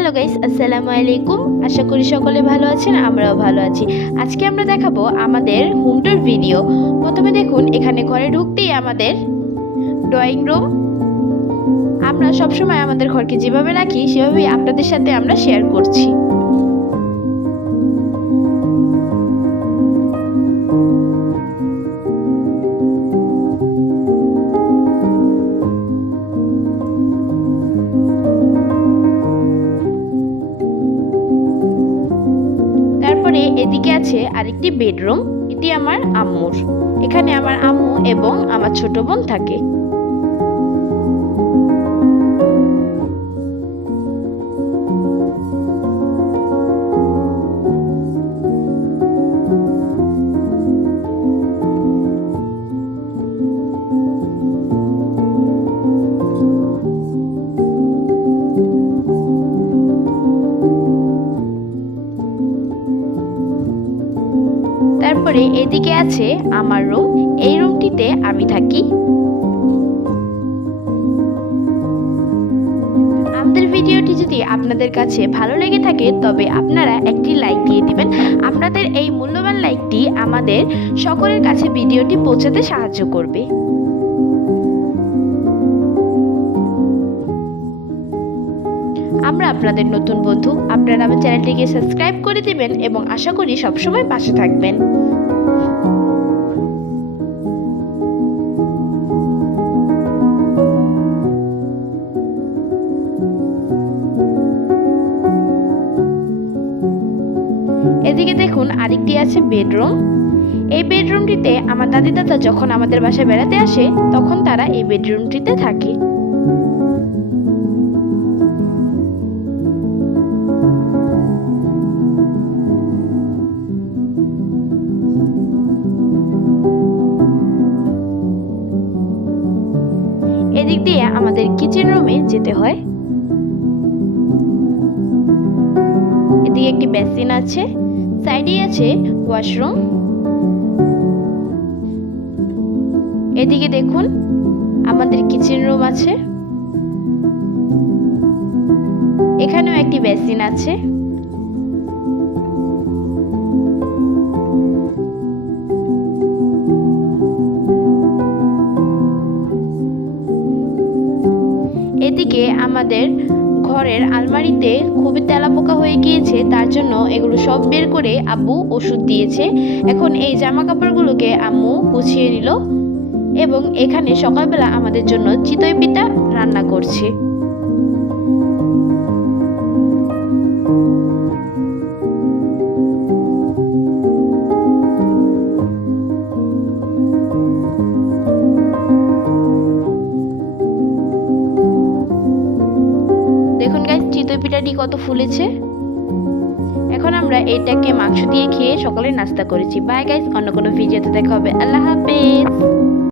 Hello guys আসসালামু আলাইকুম আশা করি সকলে ভালো আছেন, আমরাও ভালো আছি। আজকে আমরা দেখাবো আমাদের হোম টুর ভিডিও প্রথমে দেখুন, এখানে ঘরে ঢুকতেই আমাদের ড্রয়িং রুম আমরা সবসময় আমাদের ঘরকে যেভাবে রাখি, সেভাবেই আপনাদের সাথে আমরা শেয়ার করছি। এদিকে আছে আরেকটি বেডরুম, এটি আমার আম্মুর। এখানে আমার আম্মু এবং আমার ছোট বোন থাকে। তারপরে এদিকে আছে আমার রুম। এই রুমটিতে আমি থাকি। আমাদের ভিডিওটি যদি আপনাদের কাছে ভালো লেগে থাকে, তবে আপনারা একটি লাইক দিয়ে দিবেন। আপনাদের এই মূল্যবান লাইকটি আমাদের সকলের কাছে ভিডিওটি পৌঁছাতে সাহায্য করবে। আমরা আপনাদের নতুন বন্ধু আপনারা আমার চ্যানেলটিকে সাবস্ক্রাইব করে দিবেন এবং আশা করি সবসময় পাশে থাকবেন। এদিকে দেখুন আরেকটি আছে বেডরুম। এই বেডরুমটিতে আমার দাদি দাদা যখন আমাদের বাসায় বেড়াতে আসে, তখন তারা এই বেডরুমটিতে থাকে। এদিক দিয়ে আমাদের কিচেন রুমে যেতে হয়। এদিকে একটি বেসিন আছে সাইডে আছে ওয়াশরুম এদিকে দেখুন, আমাদের কিচেন রুম আছে। এখানেও একটি বেসিন আছে। এদিকে আমাদের ঘরের আলমারিতে খুবই তেলাপোকা হয়ে গিয়েছে, তার জন্য এগুলো সব বের করে আব্বু ওষুধ দিয়েছে। এখন এই জামা কাপড়গুলোকে আম্মু গুছিয়ে নিল এবং এখানে সকালবেলা আমাদের জন্য চিতই পিতা রান্না করছে। পিঠাটি কত ফুলেছে? এখন আমরা এটাকে মাংস দিয়ে খেয়ে সকালে নাস্তা করেছি। বাই গাইস অন্য কোনো ভিডিওতে দেখা হবে। আল্লাহ হাফেজ।